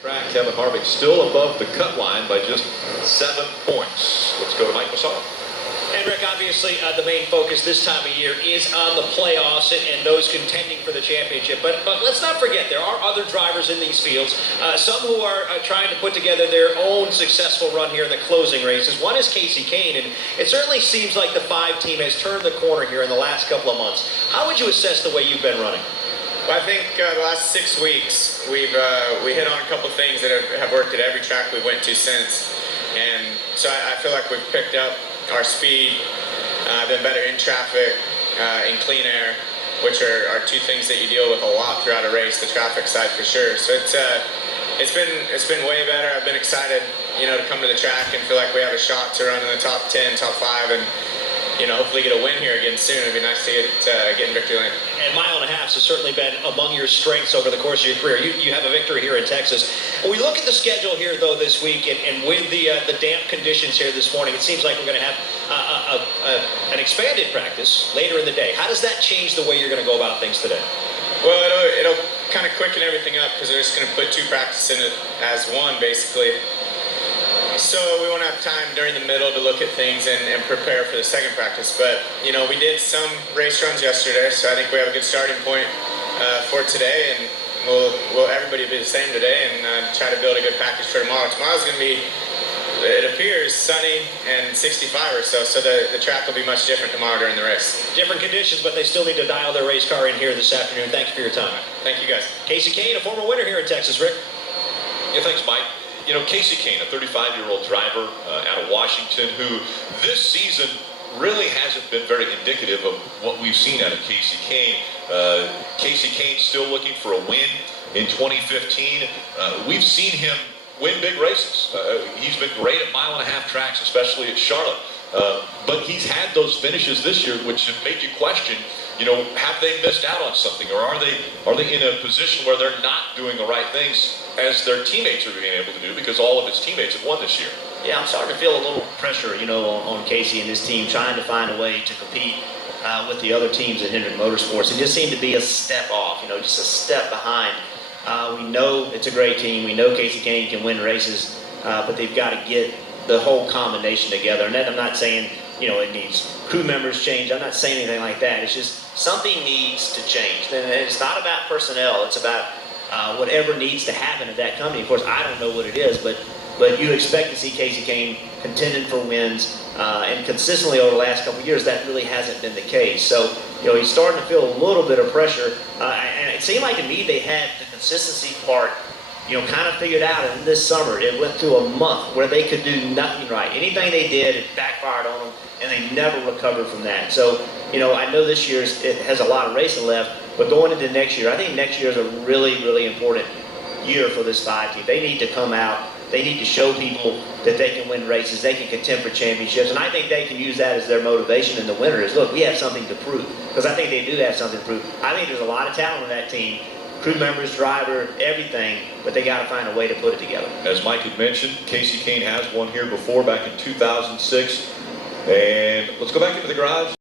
Track, Kevin Harvick still above the cut line by just 7 points. Let's go to Mike Massaro. And Rick, obviously the main focus this time of year is on the playoffs and those contending for the championship. But let's not forget, there are other drivers in these fields, some who are trying to put together their own successful run here in the closing races. One is Kasey Kahne, and it certainly seems like the 5 team has turned the corner here in the last couple of months. How would you assess the way you've been running? Well, I think the last 6 weeks we hit on a couple things that have worked at every track we went to since, and so I feel like we've picked up our speed, been better in traffic, in clean air, which are 2 things that you deal with a lot throughout a race. The traffic side for sure. So it's been way better. I've been excited, to come to the track and feel like we have a shot to run in the top 10, top 5, and hopefully get a win here again soon. It'd be nice to get in victory lane. And mile and a half has certainly been among your strengths over the course of your career. You have a victory here in Texas. When we look at the schedule here, though, this week, and with the damp conditions here this morning, it seems like we're going to have an expanded practice later in the day. How does that change the way you're going to go about things today? Well, it'll kind of quicken everything up because they're just going to put 2 practices in it as one, basically. So we won't have time during the middle to look at things and prepare for the second practice. But, we did some race runs yesterday, so I think we have a good starting point for today. And everybody will be the same today and try to build a good package for tomorrow. Tomorrow's going to be, it appears, sunny and 65 or so. So the track will be much different tomorrow during the race. Different conditions, but they still need to dial their race car in here this afternoon. Thank you for your time. Thank you, guys. Kasey Kahne, a former winner here in Texas. Rick? Yeah, thanks, Mike. Kasey Kahne, a 35-year-old driver out of Washington, who this season really hasn't been very indicative of what we've seen out of Kasey Kahne. Kasey Kahne still looking for a win in 2015. We've seen him win big races. He's been great at mile-and-a-half tracks, especially at Charlotte. But he's had those finishes this year, which have made you question, have they missed out on something, or are they in a position where they're not doing the right things as their teammates are being able to do, because all of his teammates have won this year? Yeah, I'm starting to feel a little pressure, on Kasey and his team trying to find a way to compete with the other teams at Hendrick Motorsports. It just seemed to be a step off, just a step behind. We know it's a great team. We know Kasey Kahne can win races, but they've got to get the whole combination together. And then I'm not saying, it needs crew members change. I'm not saying anything like that. It's just something needs to change. And it's not about personnel. It's about whatever needs to happen at that company. Of course, I don't know what it is, but you expect to see Kasey Kahne contending for wins, and consistently over the last couple of years, that really hasn't been the case. So, he's starting to feel a little bit of pressure, and it seemed like to me they had the consistency part kind of figured out in this summer. It went through a month where they could do nothing right. Anything they did, it backfired on them, and they never recovered from that. So, I know this year it has a lot of racing left, but going into next year, I think next year is a really, really important year for this 5 team. They need to come out. They need to show people that they can win races, they can contend for championships, and I think they can use that as their motivation in the winter is, look, we have something to prove, because I think they do have something to prove. I think there's a lot of talent on that team, crew members, driver, everything, but they got to find a way to put it together. As Mike had mentioned, Kasey Kahne has won here before, back in 2006. And let's go back into the garage.